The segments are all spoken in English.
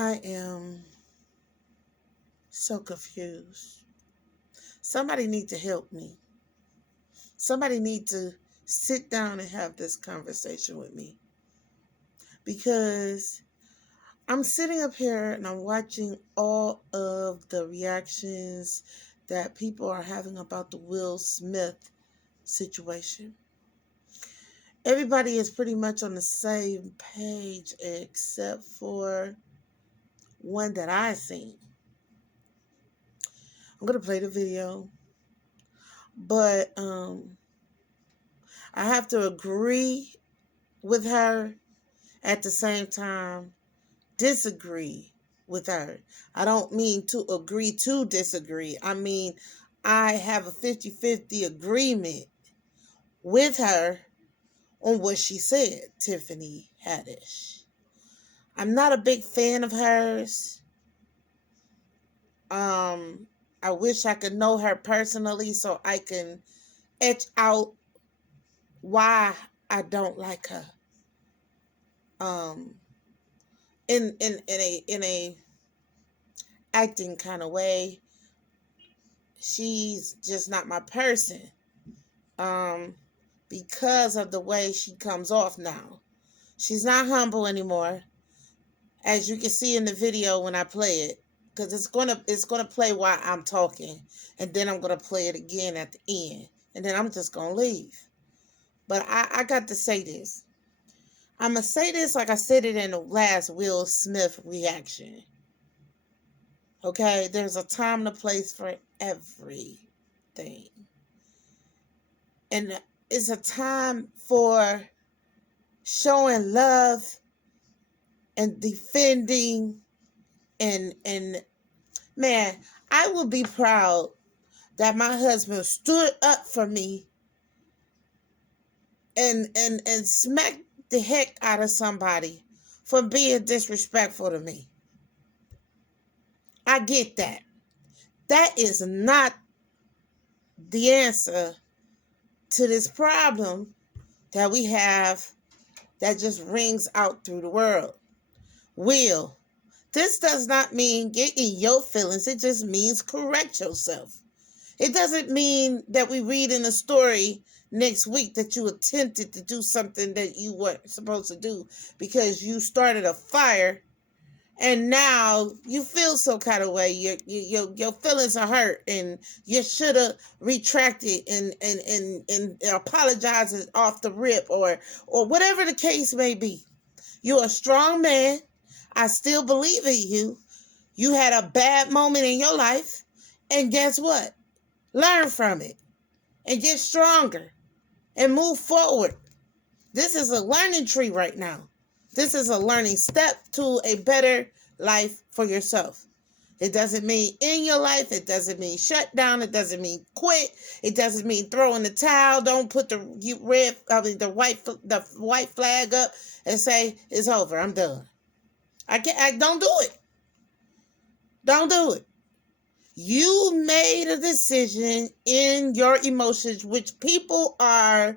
I am so confused. Somebody need to help me. Somebody need to sit down and have this conversation with me. Because I'm sitting up here and I'm watching all of the reactions that people are having about the Will Smith situation. Everybody is pretty much on the same page except for one that I seen. I'm gonna play the video, but I have to agree with her at the same time disagree with her. I don't mean to agree to disagree. I mean, I have a 50-50 agreement with her on what she said, Tiffany Haddish. I'm not a big fan of hers. I wish I could know her personally so I can etch out why I don't like her. Um, in a acting kind of way, she's just not my person. Um, because of the way she comes off now, she's not humble anymore, as you can see in the video when I play it. Because it's gonna play while I'm talking, and then I'm gonna play it again at the end, and then I'm just gonna leave. But I got to say this. I'm gonna say this like I said it in the last Will Smith reaction. Okay, there's a time and a place for everything. And it's a time for showing love and defending and man, I will be proud that my husband stood up for me and smacked the heck out of somebody for being disrespectful to me. I get that. That is not the answer to this problem that we have that just rings out through the world. Will, this does not mean get in your feelings. It just means correct yourself. It doesn't mean that we read in a story next week that you attempted to do something that you weren't supposed to do because you started a fire and now you feel some kind of way. Your feelings are hurt and you should have retracted and apologized off the rip or whatever the case may be. You're a strong man. I still believe in you. You had a bad moment in your life. And guess what? Learn from it and get stronger and move forward. This is a learning tree right now. This is a learning step to a better life for yourself. It doesn't mean in your life. It doesn't mean shut down. It doesn't mean quit. It doesn't mean throw in the towel. Don't put the white flag up and say it's over. I'm done. I don't do it. Don't do it. You made a decision in your emotions, which people are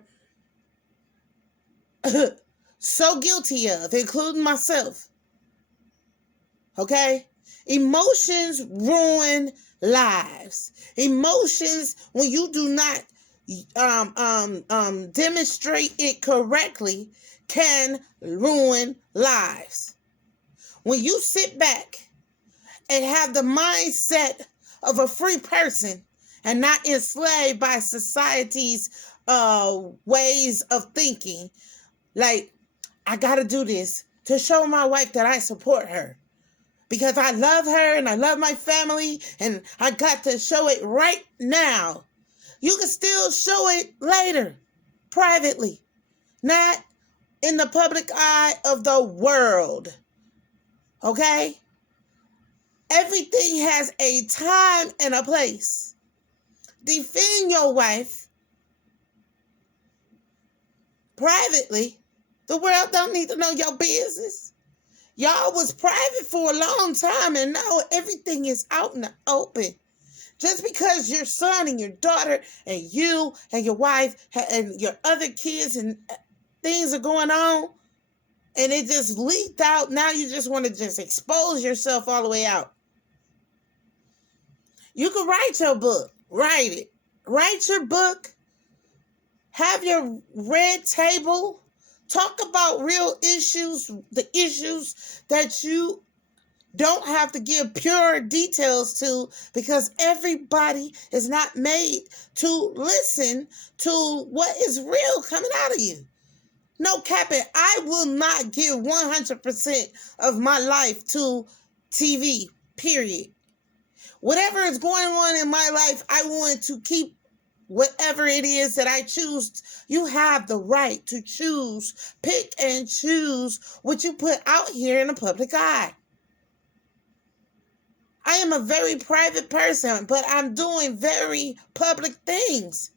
so guilty of, including myself. Okay? Emotions ruin lives. Emotions, when you do not demonstrate it correctly, can ruin lives. When you sit back and have the mindset of a free person and not enslaved by society's ways of thinking, like, I gotta do this to show my wife that I support her because I love her and I love my family and I got to show it right now. You can still show it later, privately, not in the public eye of the world. Okay? Everything has a time and a place. Defend your wife privately. The world don't need to know your business. Y'all was private for a long time and now everything is out in the open. Just because your son and your daughter and you and your wife and your other kids and things are going on, and it just leaked out. Now you just want to just expose yourself all the way out. You can write your book. Write it. Write your book. Have your red table. Talk about real issues, the issues that you don't have to give pure details to, because everybody is not made to listen to what is real coming out of you. No capping. I will not give 100% of my life to TV, period. Whatever is going on in my life, I want to keep whatever it is that I choose. You have the right to choose, pick and choose what you put out here in the public eye. I am a very private person, but I'm doing very public things.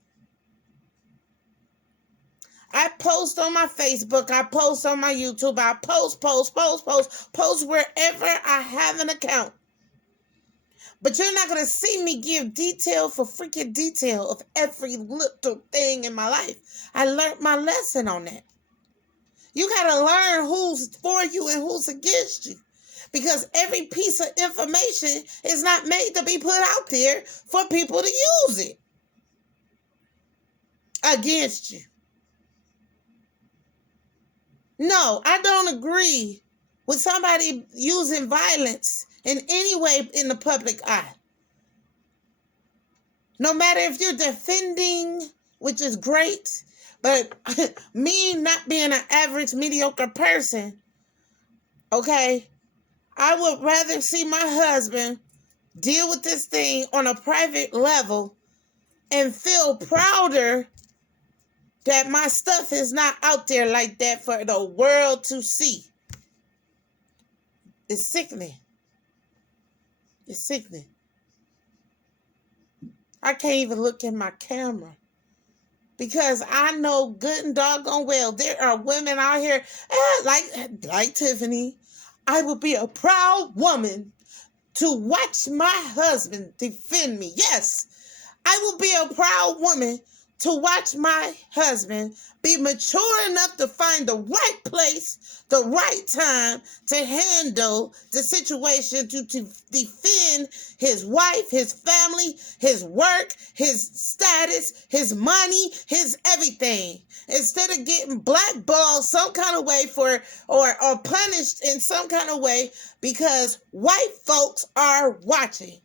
I post on my Facebook, I post on my YouTube, I post wherever I have an account. But you're not going to see me give detail for freaking detail of every little thing in my life. I learned my lesson on that. You got to learn who's for you and who's against you. Because every piece of information is not made to be put out there for people to use it against you. No, I don't agree with somebody using violence in any way in the public eye. No matter if you're defending, which is great, but me not being an average, mediocre person, okay, I would rather see my husband deal with this thing on a private level and feel prouder that my stuff is not out there like that for the world to see. It's sickening. It's sickening. I can't even look in my camera because I know good and doggone well there are women out here like Tiffany. I would be a proud woman to watch my husband defend me. Yes, I will be a proud woman to watch my husband be mature enough to find the right place, the right time to handle the situation, to defend his wife, his family, his work, his status, his money, his everything. Instead of getting blackballed some kind of way or punished in some kind of way because white folks are watching.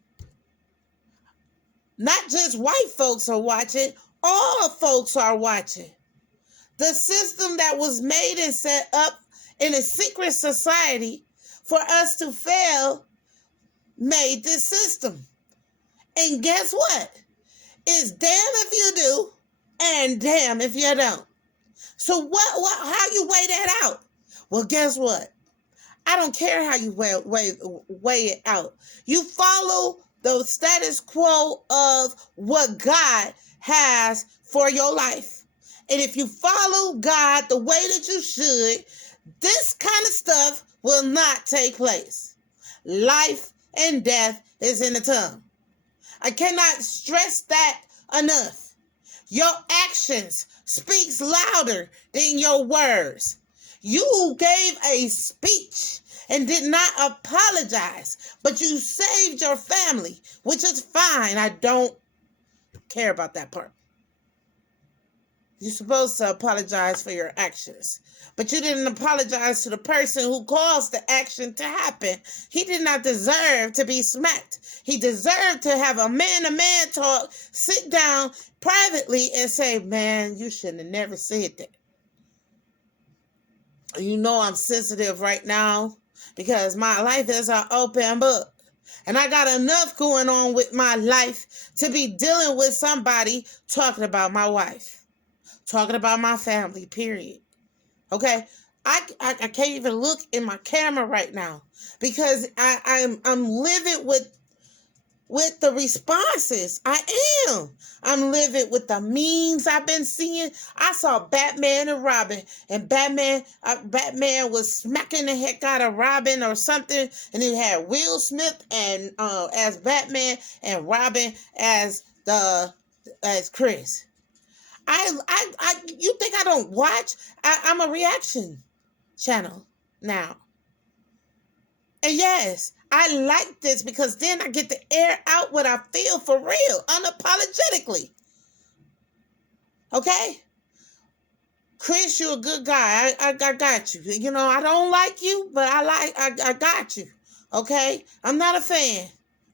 Not just white folks are watching, all folks are watching. The system that was made and set up in a secret society for us to fail made this system. And guess what? It's damn if you do and damn if you don't. So how you weigh that out? Well, guess what? I don't care how you weigh it out. You follow the status quo of what God has for your life. And if you follow God the way that you should, this kind of stuff will not take place. Life and death is in the tongue. I cannot stress that enough. Your actions speaks louder than your words. You gave a speech and did not apologize, but you saved your family, which is fine. I don't care about that part. You're supposed to apologize for your actions, but you didn't apologize to the person who caused the action to happen. He did not deserve to be smacked. He deserved to have a man-to-man talk, sit down privately and say, man, you shouldn't have never said that. You know I'm sensitive right now because my life is an open book. And I got enough going on with my life to be dealing with somebody talking about my wife, talking about my family, period. Okay? I can't even look in my camera right now because I'm living with the responses. I am. I'm living with the memes I've been seeing. I saw Batman and Robin, and Batman was smacking the heck out of Robin or something, and it had Will Smith and as Batman and Robin as Chris. You think I don't watch? I'm a reaction channel now. And yes, I like this because then I get to air out what I feel for real, unapologetically. Okay? Chris, you're a good guy. I got you. You know, I don't like you, but I got you. Okay? I'm not a fan.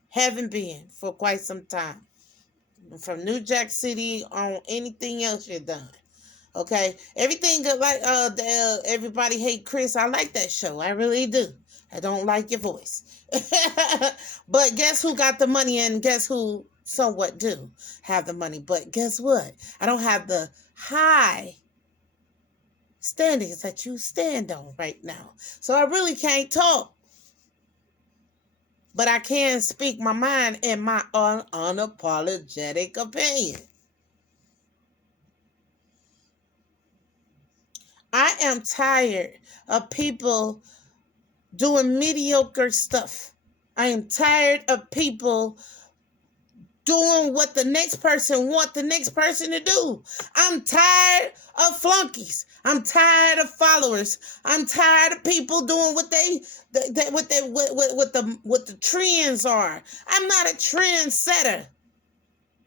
Haven't been for quite some time. From New Jack City on anything else you've done. Okay? Everything like Everybody Hate Chris. I like that show. I really do. I don't like your voice. But guess who got the money and guess who somewhat do have the money. But guess what? I don't have the high standings that you stand on right now. So I really can't talk. But I can speak my mind and my unapologetic opinion. I am tired of people doing mediocre stuff. I am tired of people doing what the next person want the next person to do. I'm tired of flunkies. I'm tired of followers. I'm tired of people doing what the trends are. I'm not a trend setter.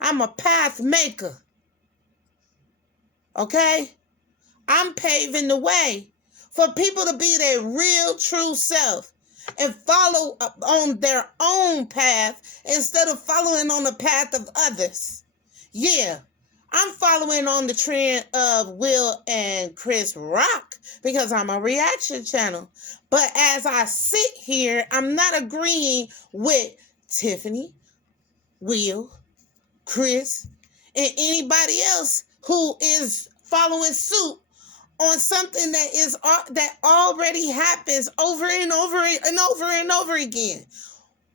I'm a path maker. Okay? I'm paving the way for people to be their real true self and follow on their own path instead of following on the path of others. Yeah, I'm following on the trend of Will and Chris Rock because I'm a reaction channel. But as I sit here, I'm not agreeing with Tiffany, Will, Chris, and anybody else who is following suit on something that already happens over and over and over and over again.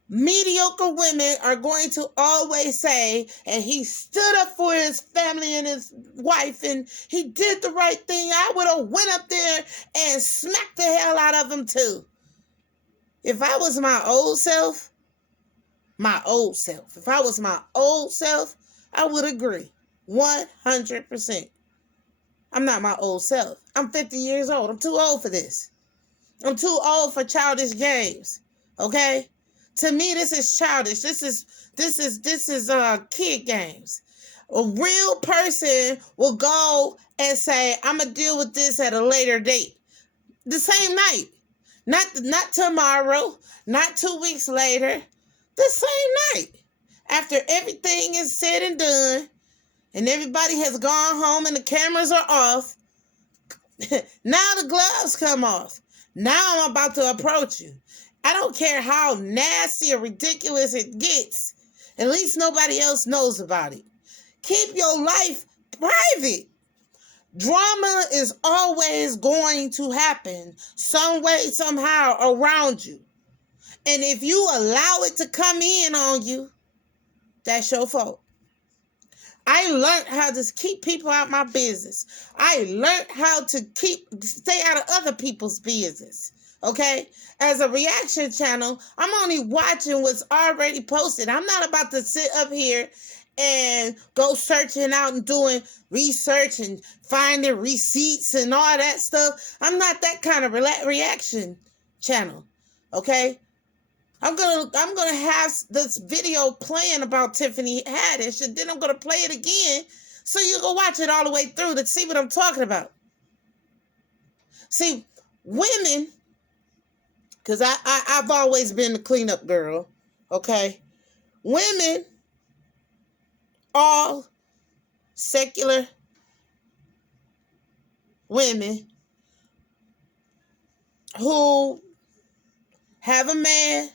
Mediocre women are going to always say, and he stood up for his family and his wife, and he did the right thing. I would have went up there and smacked the hell out of him too. If I was my old self, if I was my old self, I would agree 100%. I'm not my old self. I'm 50 years old. I'm too old for this. I'm too old for childish games. Okay? To me, this is childish. This is kid games. A real person will go and say, I'm gonna deal with this at a later date. The same night. Not tomorrow, not 2 weeks later. The same night. After everything is said and done, and everybody has gone home and the cameras are off, now the gloves come off. Now I'm about to approach you. I don't care how nasty or ridiculous it gets. At least nobody else knows about it. Keep your life private. Drama is always going to happen some way, somehow around you. And if you allow it to come in on you, that's your fault. I learned how to keep people out of my business. I learned how to stay out of other people's business. Okay? As a reaction channel, I'm only watching what's already posted. I'm not about to sit up here and go searching out and doing research and finding receipts and all that stuff. I'm not that kind of reaction channel. Okay? I'm gonna have this video playing about Tiffany Haddish, and then I'm gonna play it again so you can watch it all the way through to see what I'm talking about. See, women, because I've always been the cleanup girl, okay? Women, all secular women who have a man,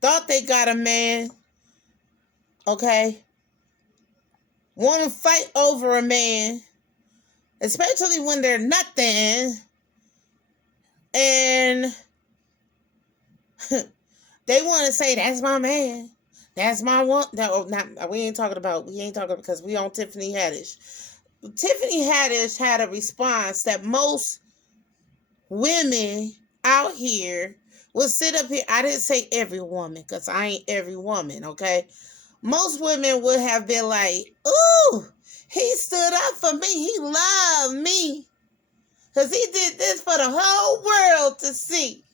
thought they got a man, okay? Want to fight over a man, especially when they're nothing, and they want to say, that's my man. That's my one. No, we ain't talking because we on Tiffany Haddish. Tiffany Haddish had a response that most women out here will sit up here. I didn't say every woman because I ain't every woman, okay? Most women would have been like, ooh, he stood up for me. He loved me. Because he did this for the whole world to see.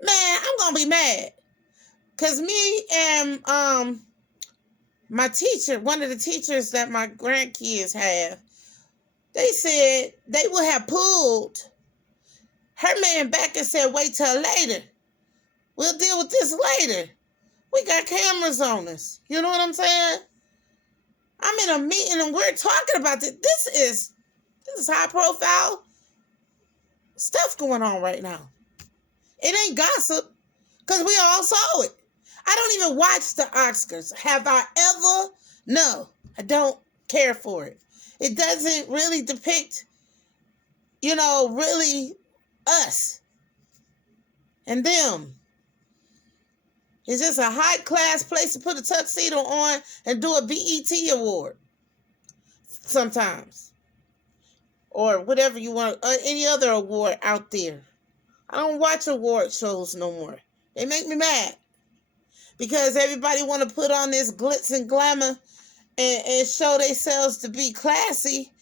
Man, I'm going to be mad. Because me and my teacher, one of the teachers that my grandkids have, they said they would have pulled her man back and said, wait till later. We'll deal with this later. We got cameras on us. You know what I'm saying? I'm in a meeting and we're talking about this. This is high profile stuff going on right now. It ain't gossip because we all saw it. I don't even watch the Oscars. Have I ever? No, I don't care for it. It doesn't really depict, really us and them. It's just a high-class place to put a tuxedo on and do a BET award sometimes. Or whatever you want, any other award out there. I don't watch award shows no more. They make me mad. Because everybody want to put on this glitz and glamour and show themselves to be classy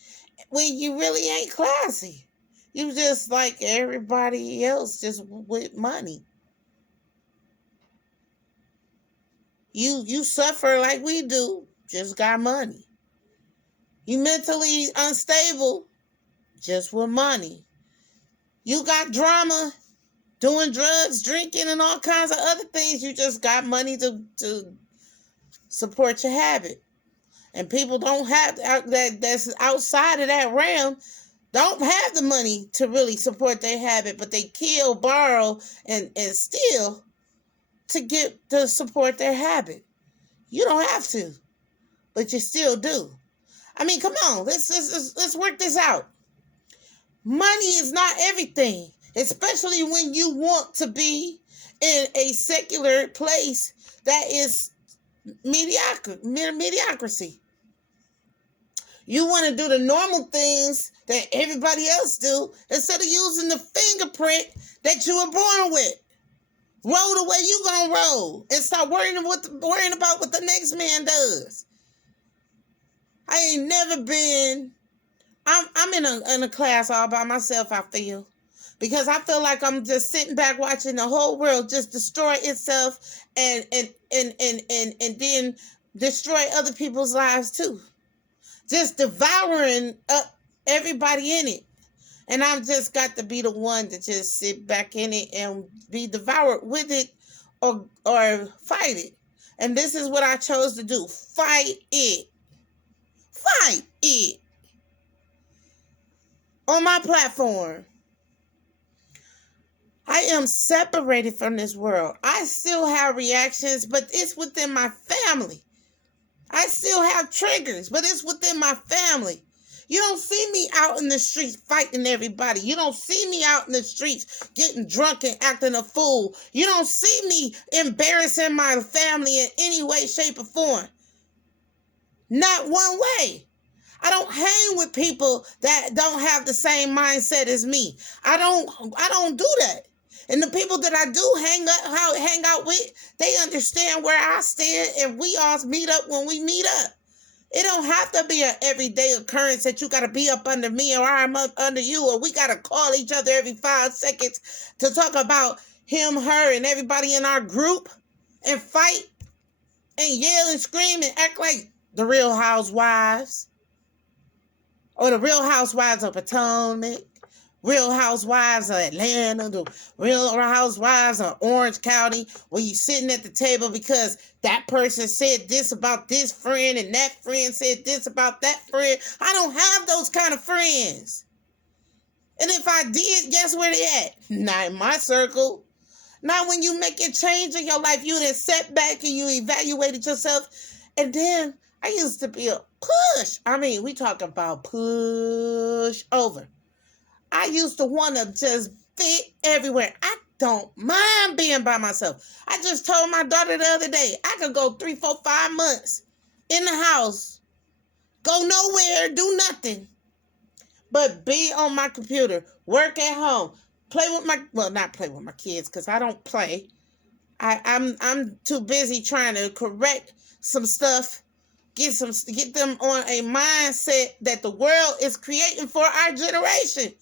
when you really ain't classy. You just like everybody else, just with money. You suffer like we do, just got money. You mentally unstable, just with money. You got drama, doing drugs, drinking, and all kinds of other things. You just got money to support your habit. And people don't have that's outside of that realm, don't have the money to really support their habit, but they kill, borrow, and steal to support their habit. You don't have to, but you still do. I mean, come on, let's work this out. Money is not everything, especially when you want to be in a secular place that is mediocrity. You want to do the normal things that everybody else do instead of using the fingerprint that you were born with. Roll the way you gonna roll and stop worrying about what the next man does. I ain't never been. I'm in a class all by myself. I feel, because I feel like I'm just sitting back watching the whole world just destroy itself and then destroy other people's lives too. Just devouring up everybody in it. And I've just got to be the one to just sit back in it and be devoured with it or fight it. And this is what I chose to do. Fight it. Fight it. On my platform. I am separated from this world. I still have reactions, but it's within my family. I still have triggers, but it's within my family. You don't see me out in the streets fighting everybody. You don't see me out in the streets getting drunk and acting a fool. You don't see me embarrassing my family in any way, shape, or form. Not one way. I don't hang with people that don't have the same mindset as me. I don't do that. And the people that I do hang out with, they understand where I stand, and we all meet up when we meet up. It don't have to be an everyday occurrence that you got to be up under me or I'm up under you, or we got to call each other every 5 seconds to talk about him, her, and everybody in our group and fight and yell and scream and act like the Real Housewives or the Real Housewives of Potomac, Real Housewives of Atlanta, the Real Housewives of Orange County, where you sitting at the table because that person said this about this friend and that friend said this about that friend. I don't have those kind of friends. And if I did, guess where they at? Not in my circle. Not when you make a change in your life. You done sat back and you evaluated yourself. And then I used to be a push. I mean, we talk about push over. I used to want to just fit everywhere. I don't mind being by myself. I just told my daughter the other day, I could go 3, 4, 5 months in the house, go nowhere, do nothing, but be on my computer, work at home, not play with my kids, because I don't play. I'm too busy trying to correct some stuff get them on a mindset that the world is creating for our generation.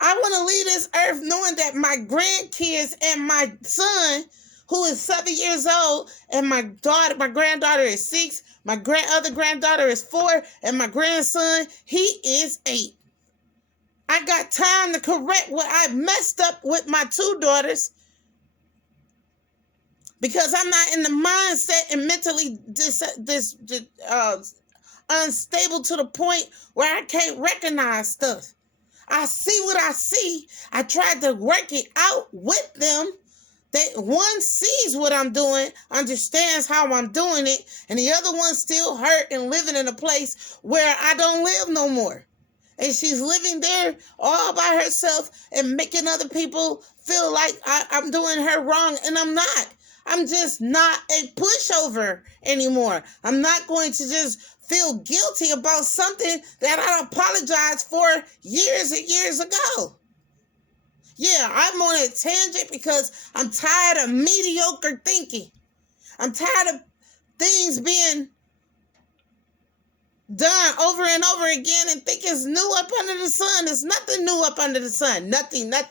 I want to leave this earth knowing that my grandkids and my son, who is 7 years old, and my granddaughter is 6, my other granddaughter is 4, and my grandson, he is 8. I got time to correct what I messed up with my 2 daughters, because I'm not in the mindset and mentally unstable to the point where I can't recognize stuff. I see what I see. I tried to work it out with them. One sees what I'm doing, understands how I'm doing it, and the other one still hurt and living in a place where I don't live no more. And she's living there all by herself and making other people feel like I'm doing her wrong, and I'm not. I'm just not a pushover anymore. I'm not going to just feel guilty about something that I apologized for years and years ago. Yeah, I'm on a tangent because I'm tired of mediocre thinking. I'm tired of things being done over and over again and think it's new up under the sun. There's nothing new up under the sun. Nothing. But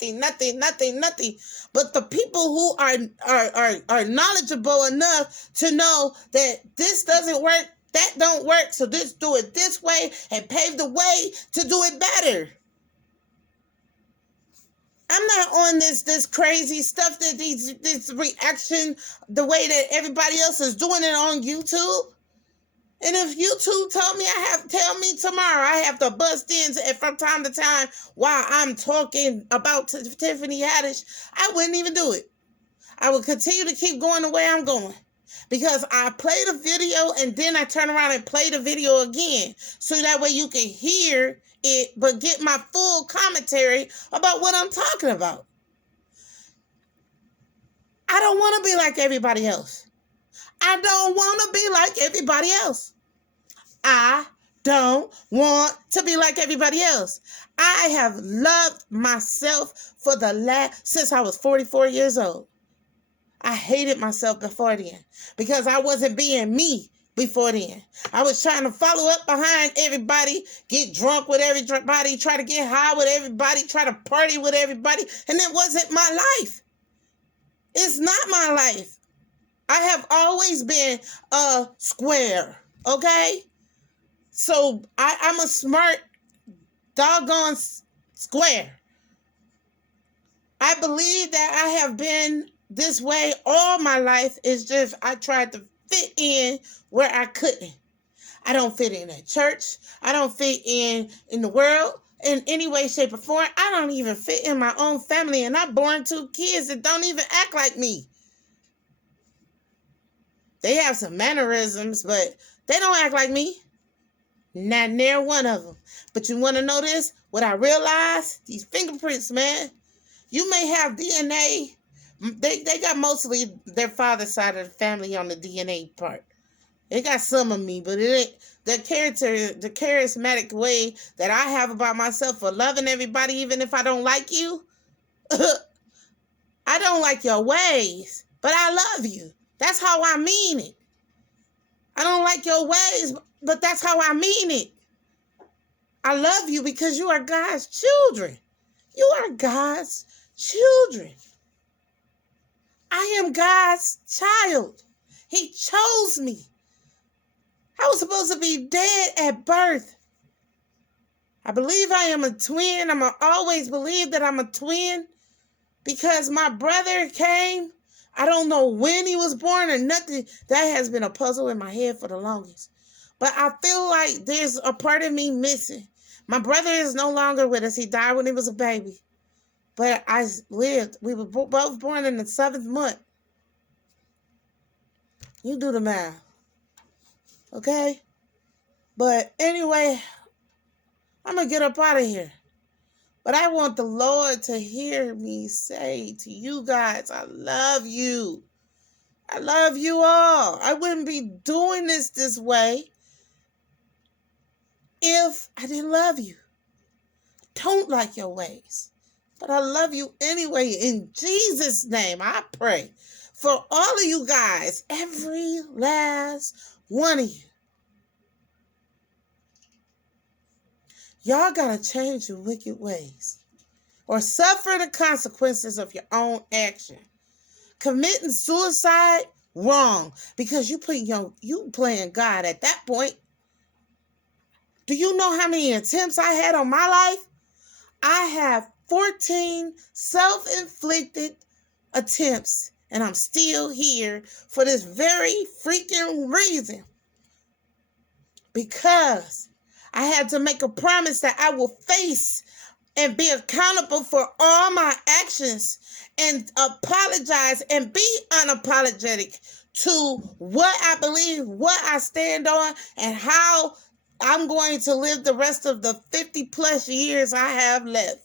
the people who are knowledgeable enough to know that this doesn't work, that don't work, so just do it this way and pave the way to do it better. I'm not on this crazy stuff that this reaction, the way that everybody else is doing it on YouTube. And if YouTube tell me tomorrow I have to bust in from time to time while I'm talking about Tiffany Haddish, I wouldn't even do it. I would continue to keep going the way I'm going. Because I play the video and then I turn around and play the video again. So that way you can hear it, but get my full commentary about what I'm talking about. I don't want to be like everybody else. I don't want to be like everybody else. I don't want to be like everybody else. I have loved myself since I was 44 years old. I hated myself before then because I wasn't being me before then. I was trying to follow up behind everybody, get drunk with everybody, try to get high with everybody, try to party with everybody, and it wasn't my life. It's not my life. I have always been a square, okay? So I'm a smart, doggone square. I believe that I have been this way all my life. It's just I tried to fit in where I couldn't. I don't fit in at church. I don't fit in the world in any way, shape, or form. I don't even fit in my own family, and I'm born 2 kids that don't even act like me. They have some mannerisms, but they don't act like me. Not near one of them. But you want to know this? What I realized? These fingerprints, man. You may have DNA. They got mostly their father's side of the family on the DNA part. They got some of me, but it ain't the charismatic way that I have about myself for loving everybody, even if I don't like you. I don't like your ways, but I love you. That's how I mean it. I don't like your ways, but that's how I mean it. I love you because you are God's children. You are God's children. I am God's child. He chose me. I was supposed to be dead at birth. I believe I am a twin. always believe that I'm a twin because my brother came. I don't know when he was born or nothing. That has been a puzzle in my head for the longest. But I feel like there's a part of me missing. My brother is no longer with us. He died when he was a baby. But I lived. We were both born in the 7th month. You do the math. Okay? But anyway, I'm going to get up out of here. But I want the Lord to hear me say to you guys, I love you. I love you all. I wouldn't be doing this way if I didn't love you. Don't like your ways. But I love you anyway. In Jesus' name, I pray for all of you guys, every last one of you. Y'all gotta change your wicked ways or suffer the consequences of your own action. Committing suicide, wrong, because you playing God at that point. Do you know how many attempts I had on my life? I have 14 self-inflicted attempts, and I'm still here for this very freaking reason. Because I had to make a promise that I will face and be accountable for all my actions and apologize and be unapologetic to what I believe, what I stand on, and how I'm going to live the rest of the 50 plus years I have left.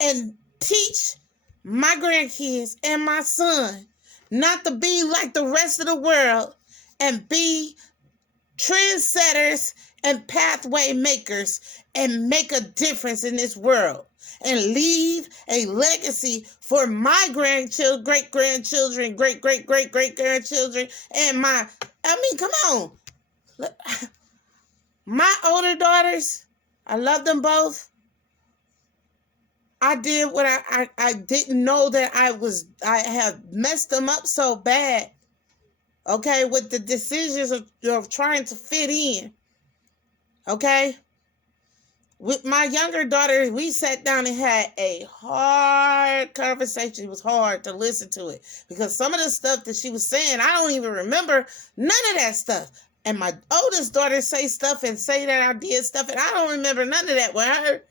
And teach my grandkids and my son not to be like the rest of the world and be trendsetters and pathway makers and make a difference in this world and leave a legacy for my grandchildren, great-grandchildren, great-great-great-great-grandchildren, and come on. My older daughters, I love them both. I did what I didn't know that I have messed them up so bad. Okay, with the decisions of trying to fit in. Okay? With my younger daughter, we sat down and had a hard conversation. It was hard to listen to it because some of the stuff that she was saying, I don't even remember none of that stuff. And my oldest daughter say stuff and say that I did stuff, and I don't remember none of that with her.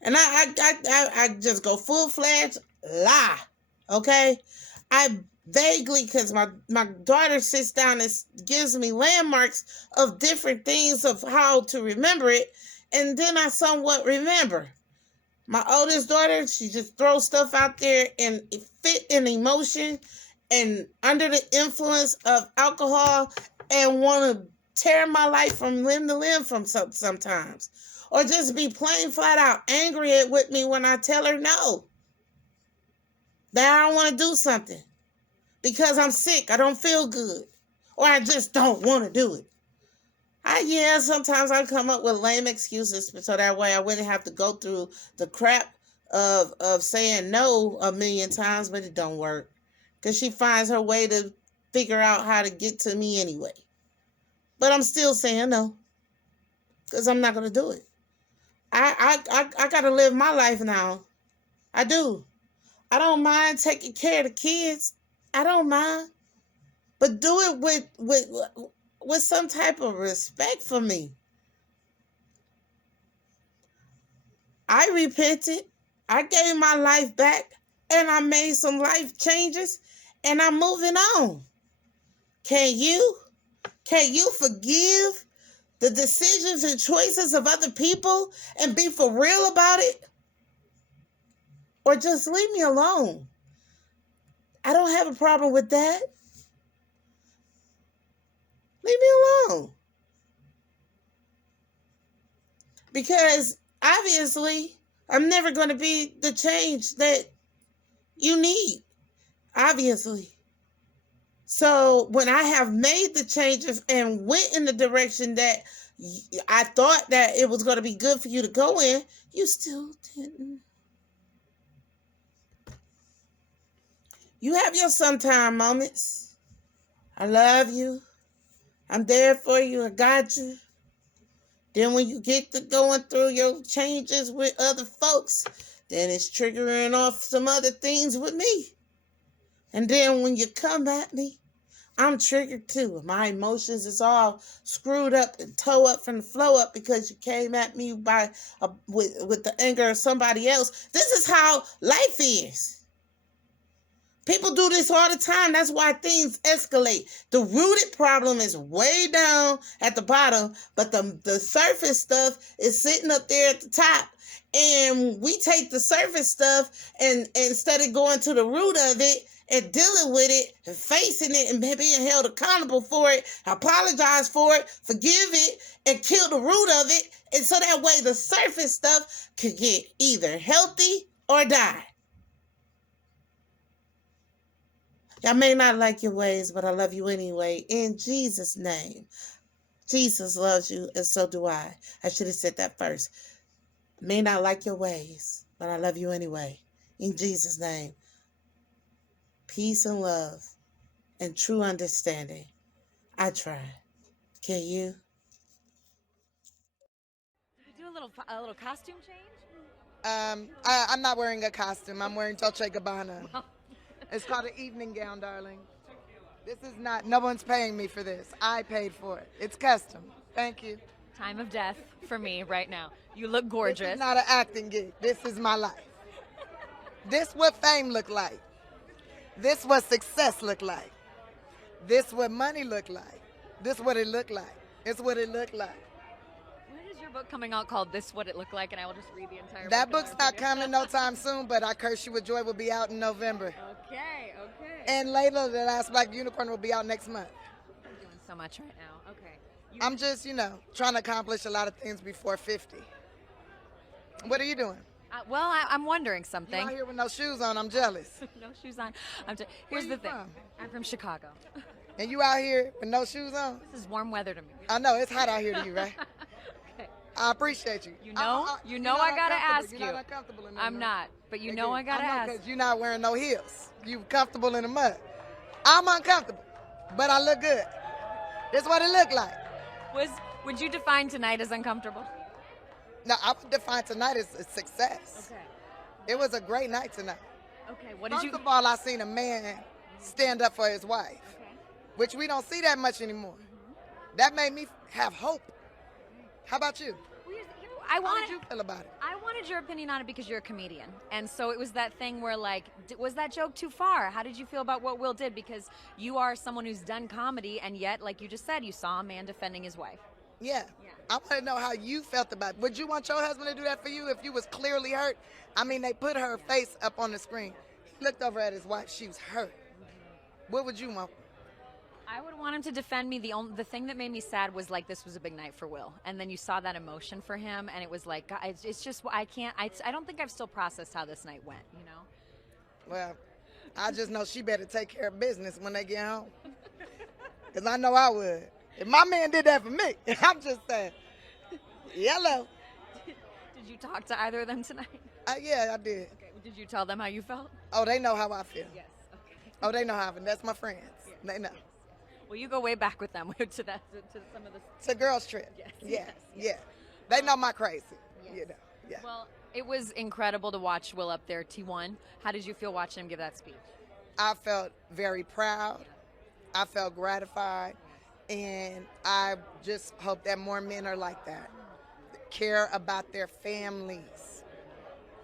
And I just go full-fledged lie, okay? I vaguely, because my daughter sits down and gives me landmarks of different things of how to remember it, and then I somewhat remember. My oldest daughter, she just throws stuff out there and it fit in emotion and under the influence of alcohol and want to tear my life from limb to limb sometimes. Or just be plain flat out angry with me when I tell her no. That I don't want to do something. Because I'm sick, I don't feel good. Or I just don't want to do it. Sometimes I come up with lame excuses so that way I wouldn't have to go through the crap of saying no a million times, but it don't work. Because she finds her way to figure out how to get to me anyway. But I'm still saying no. Because I'm not going to do it. I got to live my life now. I do. I don't mind taking care of the kids. I don't mind. But do it with some type of respect for me. I repented. I gave my life back. And I made some life changes. And I'm moving on. Can you? Can you forgive the decisions and choices of other people and be for real about it? Or just leave me alone. I don't have a problem with that. Leave me alone. Because obviously, I'm never going to be the change that you need. Obviously. So when I have made the changes and went in the direction that I thought that it was going to be good for you to go in, you still didn't. You have your sometime moments. I love you. I'm there for you. I got you. Then when you get to going through your changes with other folks, then it's triggering off some other things with me. And then when you come at me, I'm triggered too. My emotions is all screwed up and toe up from the flow up because you came at me with the anger of somebody else. This is how life is. People do this all the time. That's why things escalate. The rooted problem is way down at the bottom, but the surface stuff is sitting up there at the top. And we take the surface stuff and instead of going to the root of it and dealing with it and facing it and being held accountable for it, apologize for it, forgive it, and kill the root of it. And so that way the surface stuff could get either healthy or die. Y'all may not like your ways, but I love you anyway. In Jesus' name. Jesus loves you, and so do I. I should have said that first. May not like your ways, but I love you anyway. In Jesus' name, peace and love and true understanding. I try. Can you? Did we do a little costume change? I'm not wearing a costume. I'm wearing Dolce Gabbana. It's called an evening gown, darling. This is not, no one's paying me for this. I paid for it. It's custom. Thank you. Time of death for me right now. You look This gorgeous. is not an acting gig. This is my life. This what fame look like. This what success look like. This what money look like. This what it look like. It's what it look like. When is your book coming out called This What It Looked Like? And I will just read the entire That book. book's not coming no time soon, but I Curse You With Joy will be out in November. Okay. And Layla, The Last Black Unicorn, will be out next month. You're doing so much right now. Okay. I'm just, trying to accomplish a lot of things before 50. What are you doing? Well, I'm wondering You something. out here with no shoes on, I'm jealous. No shoes on. Where Here's you the thing. from? I'm from Chicago. And you out here with no shoes on? This is warm weather to me. I know, it's hot out here to you, right? Okay. I appreciate you. You know you're I not gotta uncomfortable. ask You're you. not uncomfortable in there, I'm no? not, but you Okay, know good. I gotta ask. Because you're not wearing no heels. You comfortable in the mud. I'm uncomfortable, but I look good. This what it look like. Would you define tonight as uncomfortable? Now, I would define tonight as a success. Okay. It was a great night tonight. Okay. What did First you? of all, I seen a man stand up for his wife, Okay. which we don't see that much anymore. That made me have hope. How about you? I How wanted. did you feel about it? I wanted your opinion on it because you're a comedian, and so it was that thing where was that joke too far? How did you feel about what Will did? Because you are someone who's done comedy, and yet, like you just said, you saw a man defending his wife. Yeah. I want to know how you felt about it. Would you want your husband to do that for you if you was clearly hurt? I mean, they put her face up on the screen. He looked over at his wife. She was hurt. What would you want? I would want him to defend me. The thing that made me sad was like this was a big night for Will, and then you saw that emotion for him, and it was like God, it's just I can't. I don't think I've still processed how this night went. You know. Well, I just know she better take care of business when they get home. Because I know I would. If my man did that for me, I'm just saying, yellow. Did you talk to either of them tonight? Yeah, I did. Okay. Did you tell them how you felt? Oh, they know how I feel. Yes. Okay. Oh, they know how I feel. That's my friends. Yeah. They know. Well, you go way back with them to some of the. It's a girls' trip. Yes. Yeah. They know my crazy. Yes. You know. Yeah. Well, it was incredible to watch Will up there, T1. How did you feel watching him give that speech? I felt very proud. I felt gratified. And I just hope that more men are like that. Care about their families.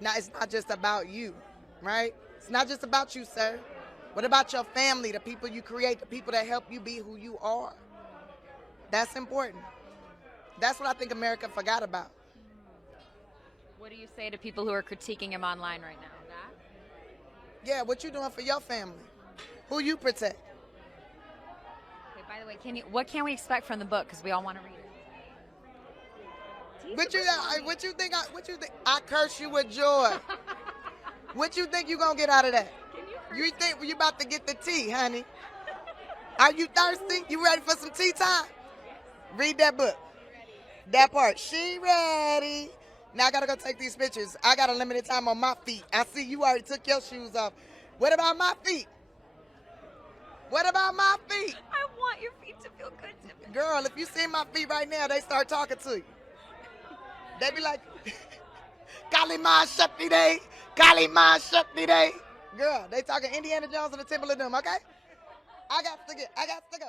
Now, it's not just about you, right? It's not just about you, sir. What about your family, the people you create, the people that help you be who you are? That's important. That's what I think America forgot about. What do you say to people who are critiquing him online right now? That? Yeah, what you doing for your family? Who you protect? Okay, by the way, what can we expect from the book? Because we all want to read it. What you think? I curse you with joy. What you think you gonna get out of that? You think you about to get the tea, honey? Are you thirsty? You ready for some tea time? Read that book. That part. She ready. Now I gotta go take these pictures. I got a limited time on my feet. I see you already took your shoes off. What about my feet? What about my feet? I want your feet to feel good to me. Girl, if you see my feet right now, they start talking to you. They be like, Kaliman Shakti Day, Kaliman Shakti Day. Girl, they talking Indiana Jones and the Temple of Doom, okay? I got to go.